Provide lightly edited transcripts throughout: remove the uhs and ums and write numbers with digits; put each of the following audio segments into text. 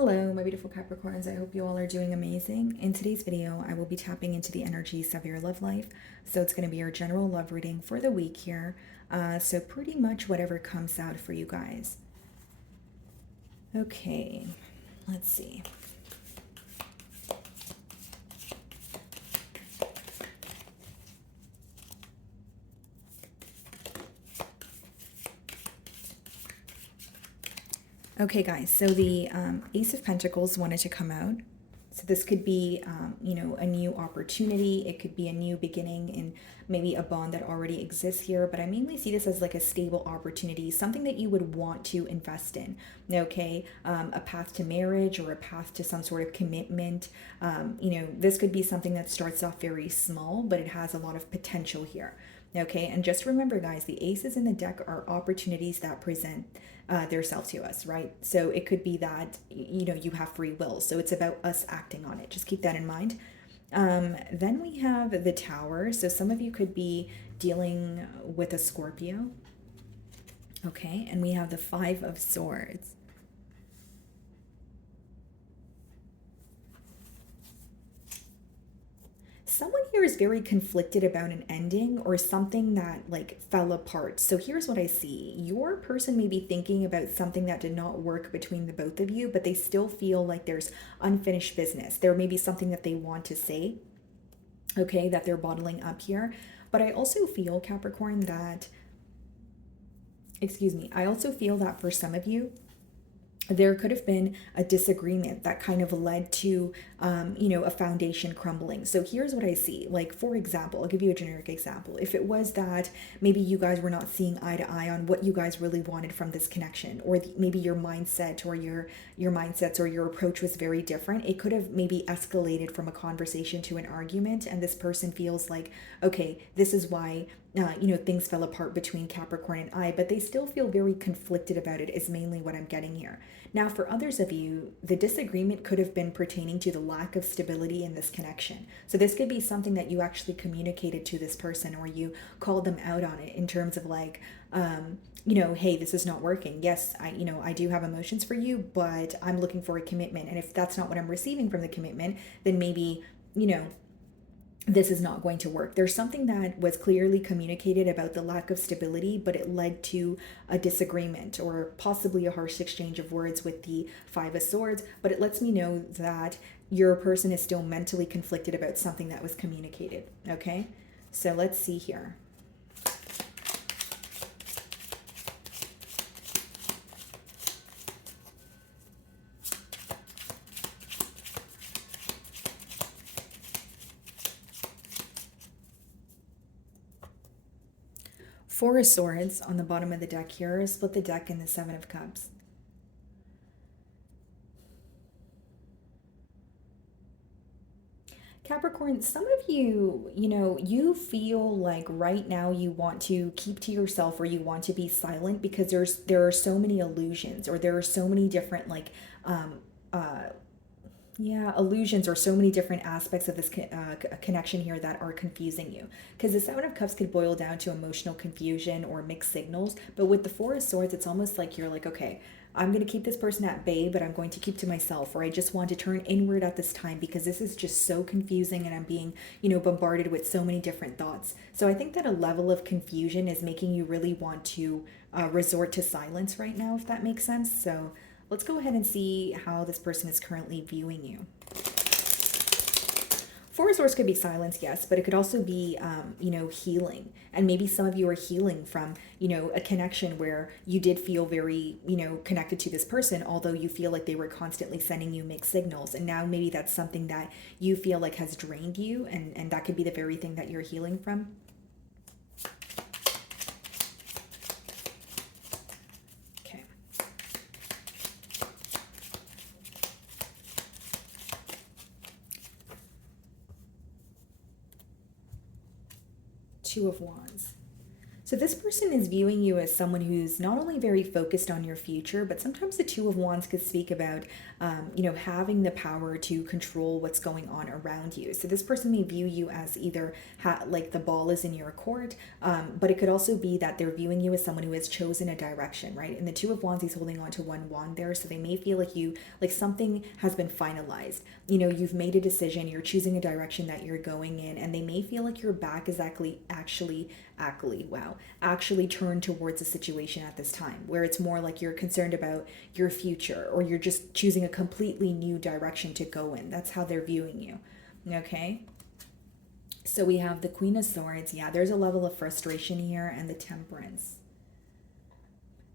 Hello, my beautiful Capricorns. I hope you all are doing amazing. In today's video, I will be tapping into the energies of your love life. So it's going to be your general love reading for the week here. So pretty much whatever comes out for you guys. Okay, let's see. Okay, guys, so the Ace of Pentacles wanted to come out. So this could be, a new opportunity. It could be a new beginning in maybe a bond that already exists here. But I mainly see this as like a stable opportunity, something that you would want to invest in. Okay, a path to marriage or a path to some sort of commitment. This could be something that starts off very small, but it has a lot of potential here. Okay, and just remember, guys, the aces in the deck are opportunities that present themselves to us, right? So it could be that, you have free will. So it's about us acting on it. Just keep that in mind. Then we have the Tower. So some of you could be dealing with a Scorpio. Okay, and we have the Five of Swords. Someone here is very conflicted about an ending or something that like fell apart. So here's what I see. Your person may be thinking about something that did not work between the both of you, but they still feel like there's unfinished business. There may be something that they want to say, okay, that they're bottling up here. But I also feel, Capricorn, that, I also feel that for some of you, there could have been a disagreement that kind of led to, a foundation crumbling. So here's what I see. Like, for example, I'll give you a generic example. If it was that maybe you guys were not seeing eye to eye on what you guys really wanted from this connection, or maybe your mindset or your mindsets or your approach was very different, it could have maybe escalated from a conversation to an argument. And this person feels like, okay, this is why things fell apart between Capricorn and I, but they still feel very conflicted about it, is mainly what I'm getting here. Now, for others of you, the disagreement could have been pertaining to the lack of stability in this connection. So this could be something that you actually communicated to this person, or you called them out on it in terms of like, hey, this is not working. Yes, I do have emotions for you, but I'm looking for a commitment. And if that's not what I'm receiving from the commitment, then maybe, this is not going to work. There's something that was clearly communicated about the lack of stability, but it led to a disagreement or possibly a harsh exchange of words with the Five of Swords. But it lets me know that your person is still mentally conflicted about something that was communicated. Okay, so let's see here. Four of Swords on the bottom of the deck here. Split the deck in the Seven of Cups. Capricorn, some of you, you feel like right now you want to keep to yourself, or you want to be silent because there are so many illusions, or there are so many different like illusions, or so many different aspects of this connection here that are confusing you. Because the Seven of Cups could boil down to emotional confusion or mixed signals. But with the Four of Swords, it's almost like you're like, okay, I'm going to keep this person at bay, but I'm going to keep to myself, or I just want to turn inward at this time because this is just so confusing and I'm being, bombarded with so many different thoughts. So I think that a level of confusion is making you really want to resort to silence right now, if that makes sense. So let's go ahead and see how this person is currently viewing you. Four of Swords could be silence, yes, but it could also be, healing. And maybe some of you are healing from, a connection where you did feel very, connected to this person, although you feel like they were constantly sending you mixed signals. And now maybe that's something that you feel like has drained you, and that could be the very thing that you're healing from. Two of Wands. So this person is viewing you as someone who's not only very focused on your future, but sometimes the Two of Wands could speak about, having the power to control what's going on around you. So this person may view you as either like the ball is in your court, but it could also be that they're viewing you as someone who has chosen a direction, right? And the Two of Wands, he's holding on to one wand there, so they may feel like something has been finalized. You've made a decision, you're choosing a direction that you're going in, and they may feel like your back is actually turned towards a situation at this time where it's more like you're concerned about your future, or you're just choosing a completely new direction to go in. That's how they're viewing you. Okay, so we have the Queen of Swords. Yeah, there's a level of frustration here, and the Temperance.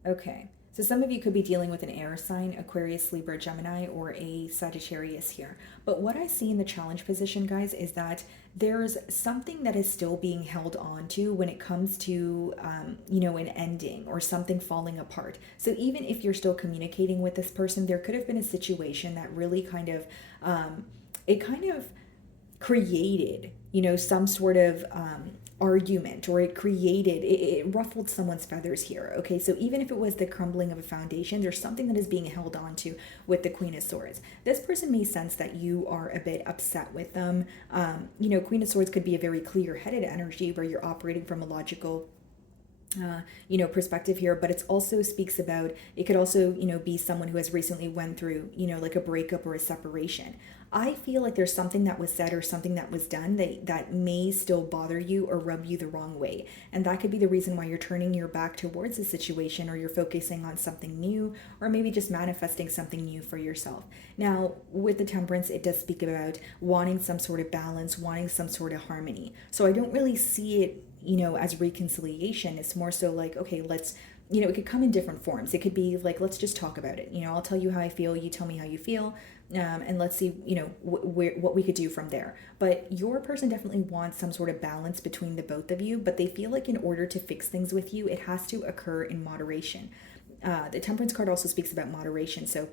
Okay, so some of you could be dealing with an air sign, Aquarius, Libra, Gemini, or a Sagittarius here. But what I see in the challenge position, guys, is that there's something that is still being held on to when it comes to, an ending or something falling apart. So even if you're still communicating with this person, there could have been a situation that really it kind of created, some sort of argument, or it ruffled someone's feathers here. Okay, so even if it was the crumbling of a foundation, there's something that is being held on to with the Queen of Swords. This person may sense that you are a bit upset with them. Queen of Swords could be a very clear-headed energy where you're operating from a logical perspective here, but it also speaks about, it could also, be someone who has recently went through, like a breakup or a separation. I feel like there's something that was said or something that was done that may still bother you or rub you the wrong way. And that could be the reason why you're turning your back towards the situation, or you're focusing on something new, or maybe just manifesting something new for yourself. Now, with the Temperance, it does speak about wanting some sort of balance, wanting some sort of harmony. So I don't really see it, as reconciliation. It's more so like, okay, let's, it could come in different forms. It could be like, let's just talk about it. I'll tell you how I feel, you tell me how you feel, and let's see, what we could do from there. But your person definitely wants some sort of balance between the both of you, but they feel like in order to fix things with you, it has to occur in moderation. The Temperance card also speaks about moderation. So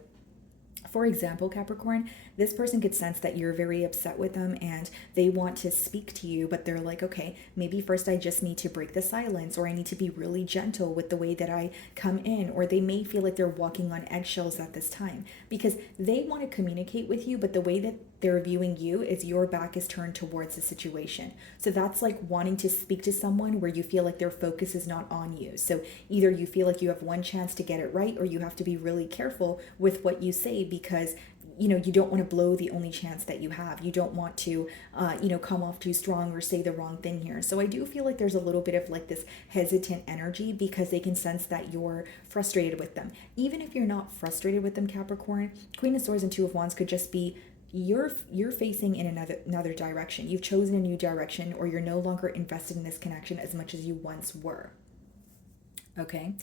for example, Capricorn, this person could sense that you're very upset with them and they want to speak to you, but they're like, okay, maybe first I just need to break the silence, or I need to be really gentle with the way that I come in, or they may feel like they're walking on eggshells at this time because they want to communicate with you, but the way that they're viewing you is your back is turned towards the situation. So that's like wanting to speak to someone where you feel like their focus is not on you. So either you feel like you have one chance to get it right, or you have to be really careful with what you say because you don't want to blow the only chance that you have. You don't want to, come off too strong or say the wrong thing here. So I do feel like there's a little bit of like this hesitant energy because they can sense that you're frustrated with them. Even if you're not frustrated with them, Capricorn, Queen of Swords and Two of Wands could just be you're facing in another direction. You've chosen a new direction, or you're no longer invested in this connection as much as you once were. Okay.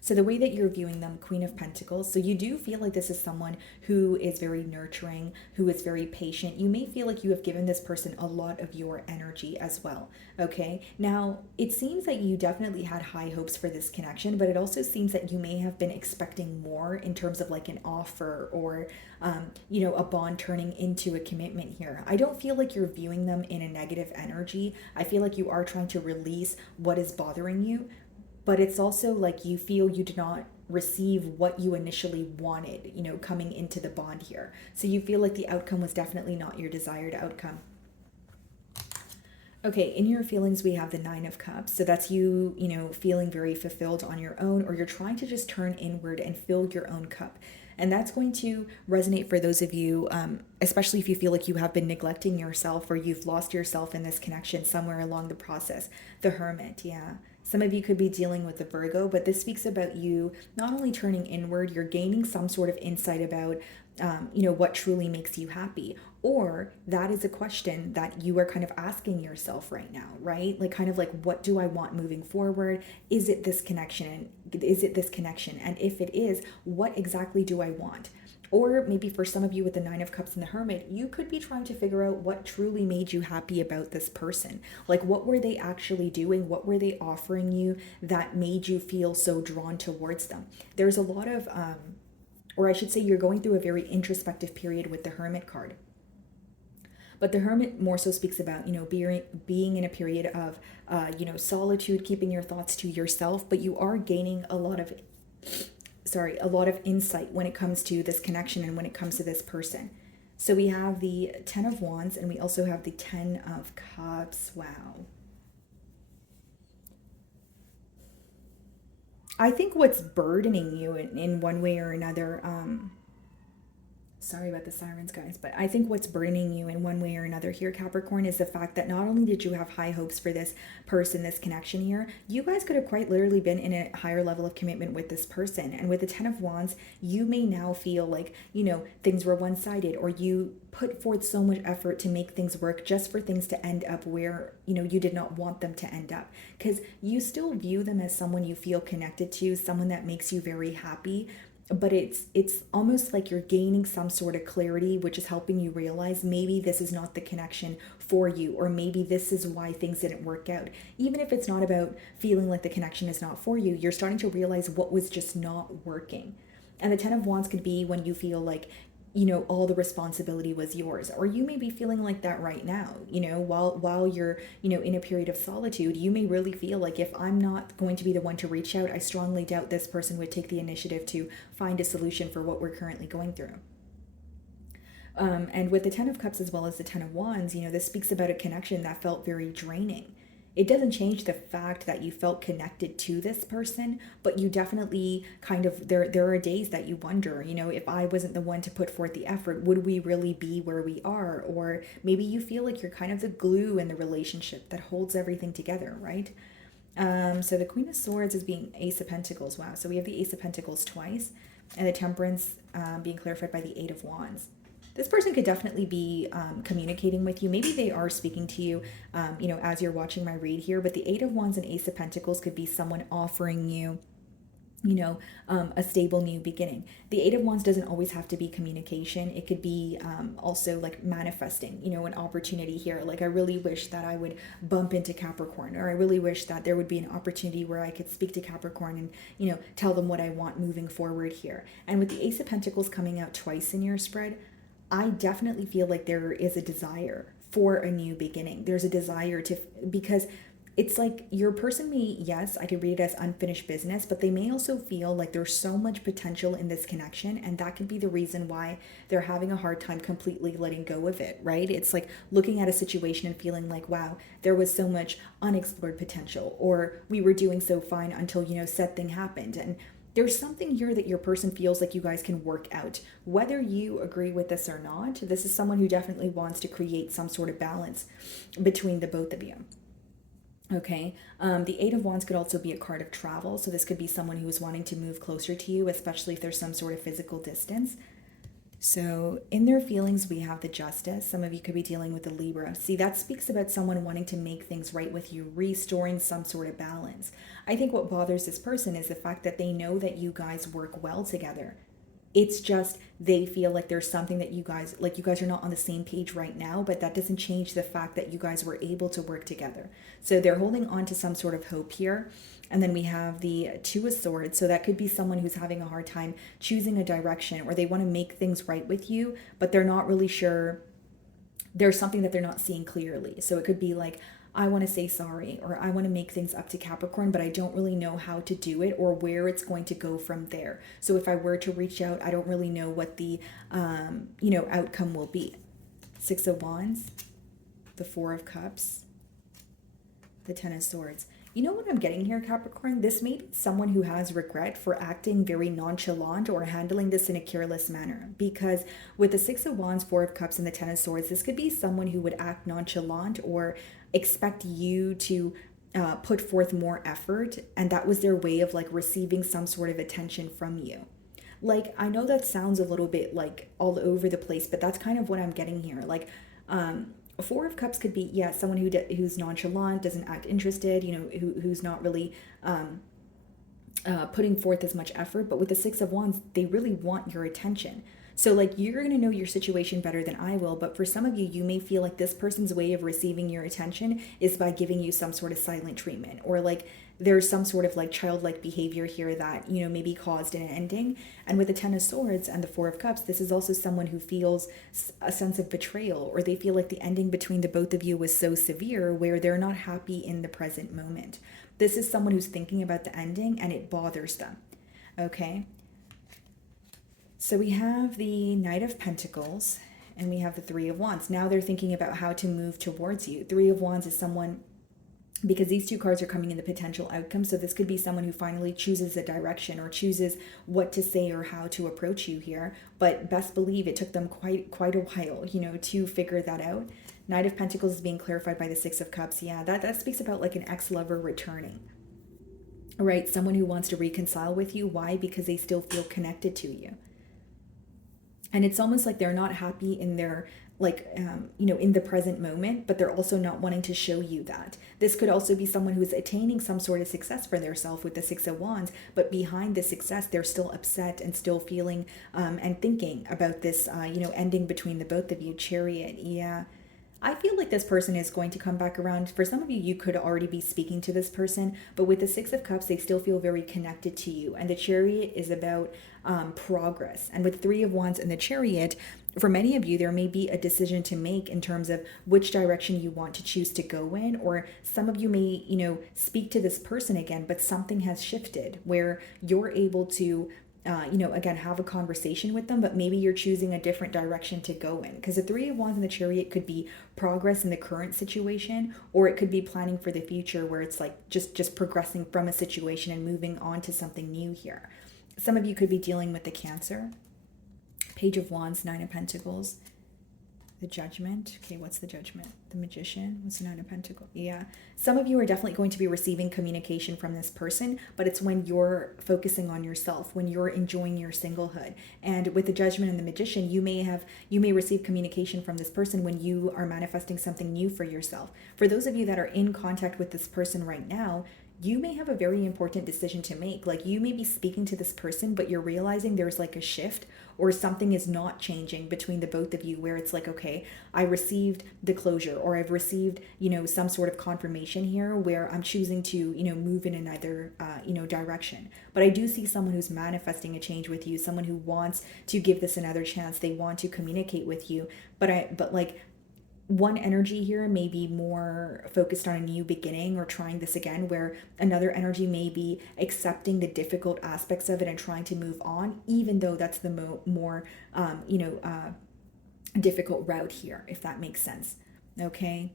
So the way that you're viewing them, Queen of Pentacles, so you do feel like this is someone who is very nurturing, who is very patient. You may feel like you have given this person a lot of your energy as well, okay? Now, it seems that you definitely had high hopes for this connection, but it also seems that you may have been expecting more in terms of like an offer or, a bond turning into a commitment here. I don't feel like you're viewing them in a negative energy. I feel like you are trying to release what is bothering you, but it's also like you feel you did not receive what you initially wanted, coming into the bond here. So you feel like the outcome was definitely not your desired outcome. Okay, in your feelings, we have the Nine of Cups. So that's you, feeling very fulfilled on your own, or you're trying to just turn inward and fill your own cup. And that's going to resonate for those of you, especially if you feel like you have been neglecting yourself or you've lost yourself in this connection somewhere along the process. The Hermit, yeah. Some of you could be dealing with the Virgo, but this speaks about you not only turning inward, you're gaining some sort of insight about, what truly makes you happy. Or that is a question that you are kind of asking yourself right now, right? Like kind of like, what do I want moving forward? Is it this connection? Is it this connection? And if it is, what exactly do I want? Or maybe for some of you with the Nine of Cups and the Hermit, you could be trying to figure out what truly made you happy about this person. Like, what were they actually doing? What were they offering you that made you feel so drawn towards them? There's a lot of, or I should say, you're going through a very introspective period with the Hermit card. But the Hermit more so speaks about, being in a period of, solitude, keeping your thoughts to yourself, but you are gaining a lot of insight when it comes to this connection and when it comes to this person. So we have the Ten of Wands and we also have the Ten of Cups. Wow. I think what's burdening you in one way or another, sorry about the sirens, guys, but I think what's burdening you in one way or another here, Capricorn, is the fact that not only did you have high hopes for this person, this connection here, you guys could have quite literally been in a higher level of commitment with this person. And with the Ten of Wands, you may now feel like, things were one-sided, or you put forth so much effort to make things work just for things to end up where, you did not want them to end up. Because you still view them as someone you feel connected to, someone that makes you very happy, but it's almost like you're gaining some sort of clarity, which is helping you realize maybe this is not the connection for you, or maybe this is why things didn't work out. Even if it's not about feeling like the connection is not for you, you're starting to realize what was just not working. And the Ten of Wands could be when you feel like, all the responsibility was yours, or you may be feeling like that right now, while you're, in a period of solitude. You may really feel like, if I'm not going to be the one to reach out, I strongly doubt this person would take the initiative to find a solution for what we're currently going through. And with the Ten of Cups as well as the Ten of Wands, this speaks about a connection that felt very draining. It doesn't change the fact that you felt connected to this person, but you definitely kind of, there are days that you wonder, if I wasn't the one to put forth the effort, would we really be where we are? Or maybe you feel like you're kind of the glue in the relationship that holds everything together, right? So the Queen of Swords is being Ace of Pentacles. Wow. So we have the Ace of Pentacles twice, and the Temperance being clarified by the Eight of Wands. This person could definitely be communicating with you. Maybe they are speaking to you, as you're watching my read here. But the Eight of Wands and Ace of Pentacles could be someone offering you, a stable new beginning. The Eight of Wands doesn't always have to be communication. It could be also like manifesting, an opportunity here. Like, I really wish that I would bump into Capricorn, or I really wish that there would be an opportunity where I could speak to Capricorn and, tell them what I want moving forward here. And with the Ace of Pentacles coming out twice in your spread, I definitely feel like there is a desire for a new beginning. There's a desire because it's like your person may, yes, I could read it as unfinished business, but they may also feel like there's so much potential in this connection, and that could be the reason why they're having a hard time completely letting go of it, right? It's like looking at a situation and feeling like, wow, there was so much unexplored potential, or we were doing so fine until, said thing happened. And there's something here that your person feels like you guys can work out. Whether you agree with this or not, this is someone who definitely wants to create some sort of balance between the both of you. Okay, the Eight of Wands could also be a card of travel. So this could be someone who is wanting to move closer to you, especially if there's some sort of physical distance. So in their feelings, we have the Justice. Some of you could be dealing with the Libra. See, that speaks about someone wanting to make things right with you, restoring some sort of balance. I think what bothers this person is the fact that they know that you guys work well together. It's just they feel like there's something that you guys are not on the same page right now, but that doesn't change the fact that you guys were able to work together. So they're holding on to some sort of hope here. And then we have the Two of Swords. So that could be someone who's having a hard time choosing a direction, or they want to make things right with you, but they're not really sure. There's something that they're not seeing clearly. So it could be like, I want to say sorry, or I want to make things up to Capricorn, but I don't really know how to do it or where it's going to go from there. So if I were to reach out, I don't really know what the, outcome will be. Six of Wands, the Four of Cups, the Ten of Swords. You know what I'm getting here, Capricorn? This may be someone who has regret for acting very nonchalant or handling this in a careless manner. Because with the Six of Wands, Four of Cups, and the Ten of Swords, this could be someone who would act nonchalant or expect you to put forth more effort. And that was their way of like receiving some sort of attention from you. Like, I know that sounds a little bit like all over the place, but that's kind of what I'm getting here. Like, Four of Cups could be, yeah, someone who's nonchalant, doesn't act interested, who's not really putting forth as much effort. But with the Six of Wands, they really want your attention. So like, you're going to know your situation better than I will. But for some of you, you may feel like this person's way of receiving your attention is by giving you some sort of silent treatment, or like there's some sort of like childlike behavior here that, maybe caused an ending. And with the Ten of Swords and the Four of Cups, this is also someone who feels a sense of betrayal, or they feel like the ending between the both of you was so severe where they're not happy in the present moment. This is someone who's thinking about the ending and it bothers them. Okay. So we have the Knight of Pentacles and we have the Three of Wands. Now they're thinking about how to move towards you. Three of Wands is someone, because these two cards are coming in the potential outcome. So this could be someone who finally chooses a direction or chooses what to say or how to approach you here. But best believe it took them quite a while, to figure that out. Knight of Pentacles is being clarified by the Six of Cups. Yeah, that speaks about like an ex-lover returning. Right? Someone who wants to reconcile with you. Why? Because they still feel connected to you. And it's almost like they're not happy in their, in the present moment, but they're also not wanting to show you that. This could also be someone who's attaining some sort of success for themselves with the Six of Wands, but behind the success, they're still upset and still feeling and thinking about this, ending between the both of you. Chariot, yeah. I feel like this person is going to come back around. For some of you, you could already be speaking to this person, but with the Six of Cups, they still feel very connected to you. And the Chariot is about progress. And with Three of Wands and the Chariot, for many of you, there may be a decision to make in terms of which direction you want to choose to go in, or some of you may, speak to this person again, but something has shifted where you're able to again, have a conversation with them, but maybe you're choosing a different direction to go in. Because the Three of Wands and the Chariot could be progress in the current situation, or it could be planning for the future where it's like just progressing from a situation and moving on to something new here. Some of you could be dealing with the Cancer. Page of Wands, Nine of Pentacles. The Judgment. Okay, what's the Judgment? The Magician. What's the Nine of Pentacles? Yeah. Some of you are definitely going to be receiving communication from this person, but it's when you're focusing on yourself, when you're enjoying your singlehood. And with the Judgment and the Magician, you may receive communication from this person when you are manifesting something new for yourself. For those of you that are in contact with this person right now, you may have a very important decision to make. Like, you may be speaking to this person, but you're realizing there's like a shift or something is not changing between the both of you, where it's like, okay, I received the closure, or I've received, some sort of confirmation here where I'm choosing to, move in another, direction. But I do see someone who's manifesting a change with you, someone who wants to give this another chance. They want to communicate with you, but like, one energy here may be more focused on a new beginning or trying this again, where another energy may be accepting the difficult aspects of it and trying to move on, even though that's the more difficult route here, if that makes sense. Okay.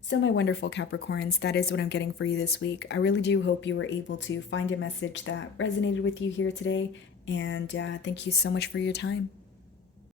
So my wonderful Capricorns, that is what I'm getting for you this week. I really do hope you were able to find a message that resonated with you here today. And thank you so much for your time.